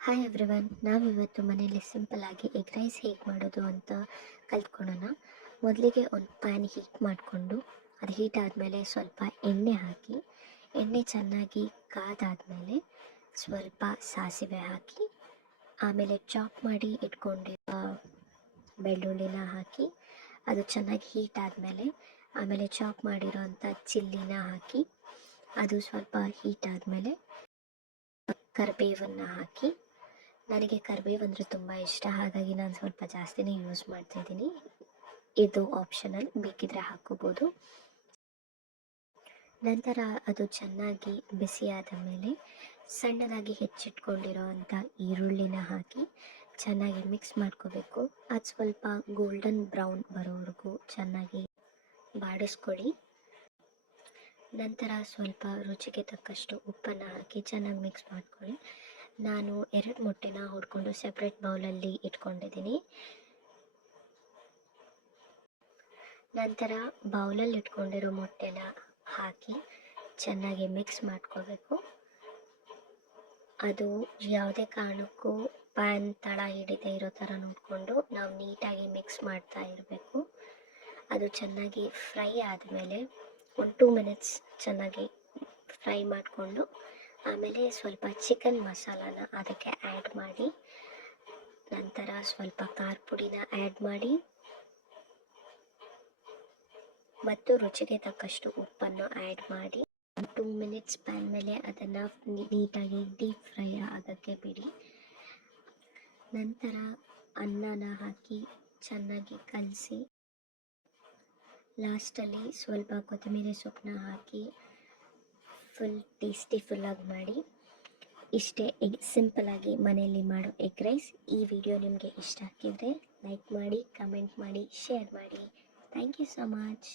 Hi everyone, ನಾವಿವತ್ತು ಮನೆಯಲ್ಲಿ ಸಿಂಪಲ್ಲಾಗಿ ಎಗ್ ರೈಸ್ ಹೇಗೆ ಮಾಡೋದು ಅಂತ ಕಲ್ತ್ಕೊಳ್ಳೋಣ. ಮೊದಲಿಗೆ ಒಂದು ಪ್ಯಾನ್ ಹೀಟ್ ಮಾಡಿಕೊಂಡು ಅದು ಹೀಟ್ ಆದಮೇಲೆ ಸ್ವಲ್ಪ ಎಣ್ಣೆ ಹಾಕಿ, ಎಣ್ಣೆ ಚೆನ್ನಾಗಿ ಕಾದಾದಮೇಲೆ ಸ್ವಲ್ಪ ಸಾಸಿವೆ ಹಾಕಿ, ಆಮೇಲೆ ಚಾಪ್ ಮಾಡಿ ಇಟ್ಕೊಂಡಿರೋ ಬೆಳ್ಳುಳ್ಳಿನ ಹಾಕಿ, ಅದು ಚೆನ್ನಾಗಿ ಹೀಟ್ ಆದಮೇಲೆ ಆಮೇಲೆ ಚಾಪ್ ಮಾಡಿರೋಂಥ ಚಿಲ್ಲಿನ ಹಾಕಿ, ಅದು ಸ್ವಲ್ಪ ಹೀಟ್ ಆದಮೇಲೆ ಕರಿಬೇವನ್ನು ಹಾಕಿ. ನನಗೆ ಕರಿಬೇವು ಅಂದರೆ ತುಂಬ ಇಷ್ಟ, ಹಾಗಾಗಿ ನಾನು ಸ್ವಲ್ಪ ಜಾಸ್ತಿನೇ ಯೂಸ್ ಮಾಡ್ತಾಯಿದ್ದೀನಿ. ಇದು ಆಪ್ಷನಲ್, ಬೇಕಿದ್ರೆ ಹಾಕ್ಕೋಬೋದು. ನಂತರ ಅದು ಚೆನ್ನಾಗಿ ಬಿಸಿಯಾದ ಮೇಲೆ ಸಣ್ಣದಾಗಿ ಹೆಚ್ಚಿಟ್ಕೊಂಡಿರೋ ಅಂಥ ಈರುಳ್ಳಿನ ಹಾಕಿ ಚೆನ್ನಾಗಿ ಮಿಕ್ಸ್ ಮಾಡ್ಕೋಬೇಕು. ಅದು ಸ್ವಲ್ಪ ಗೋಲ್ಡನ್ ಬ್ರೌನ್ ಬರೋವರೆಗೂ ಚೆನ್ನಾಗಿ ಬಾಡಿಸ್ಕೊಳ್ಳಿ. ನಂತರ ಸ್ವಲ್ಪ ರುಚಿಗೆ ತಕ್ಕಷ್ಟು ಉಪ್ಪನ್ನು ಹಾಕಿ ಚೆನ್ನಾಗಿ ಮಿಕ್ಸ್ ಮಾಡ್ಕೊಳ್ಳಿ. ನಾನು 2 ಮೊಟ್ಟೆನ ಹೊಡ್ಕೊಂಡು ಸೆಪ್ರೇಟ್ ಬೌಲಲ್ಲಿ ಇಟ್ಕೊಂಡಿದ್ದೀನಿ. ನಂತರ ಬೌಲಲ್ಲಿ ಇಟ್ಕೊಂಡಿರೋ ಮೊಟ್ಟೆನ ಹಾಕಿ ಚೆನ್ನಾಗಿ ಮಿಕ್ಸ್ ಮಾಡ್ಕೋಬೇಕು. ಅದು ಯಾವುದೇ ಕಾರಣಕ್ಕೂ ಪ್ಯಾನ್ ತಳ ಹಿಡಿದೇ ಇರೋ ಥರ ನೋಡಿಕೊಂಡು ನಾವು ನೀಟಾಗಿ ಮಿಕ್ಸ್ ಮಾಡ್ತಾ ಇರಬೇಕು. ಅದು ಚೆನ್ನಾಗಿ ಫ್ರೈ ಆದಮೇಲೆ ಒಂದು 2 ಮಿನಿಟ್ಸ್ ಚೆನ್ನಾಗಿ ಫ್ರೈ ಮಾಡಿಕೊಂಡು ಆಮೇಲೆ ಸ್ವಲ್ಪ ಚಿಕನ್ ಮಸಾಲಾನ ಅದಕ್ಕೆ ಆ್ಯಡ್ ಮಾಡಿ, ನಂತರ ಸ್ವಲ್ಪ ಖಾರ ಪುಡಿನ ಆ್ಯಡ್ ಮಾಡಿ ಮತ್ತು ರುಚಿಗೆ ತಕ್ಕಷ್ಟು ಉಪ್ಪನ್ನು ಆ್ಯಡ್ ಮಾಡಿ 2 ಮಿನಿಟ್ಸ್ ಪ್ಯಾನ್ ಮೇಲೆ ಅದನ್ನು ನೀಟಾಗಿ ಡೀಪ್ ಫ್ರೈ ಆಗೋಕ್ಕೆ ಬಿಡಿ. ನಂತರ ಅನ್ನನ ಹಾಕಿ ಚೆನ್ನಾಗಿ ಕಲಸಿ ಲಾಸ್ಟಲ್ಲಿ ಸ್ವಲ್ಪ ಕೊತ್ತಂಬರಿ ಸೊಪ್ಪನ್ನ ಹಾಕಿ ಫುಲ್ ಟೇಸ್ಟಿಫುಲ್ಲಾಗಿ ಮಾಡಿ. ಇಷ್ಟೇ ಸಿಂಪಲ್ಲಾಗಿ ಮನೆಯಲ್ಲಿ ಮಾಡೋ ಎಗ್ ರೈಸ್. ಈ ವಿಡಿಯೋ ನಿಮಗೆ ಇಷ್ಟ ಆಗಿದ್ದರೆ ಲೈಕ್ ಮಾಡಿ, ಕಮೆಂಟ್ ಮಾಡಿ, ಶೇರ್ ಮಾಡಿ. Thank you so much.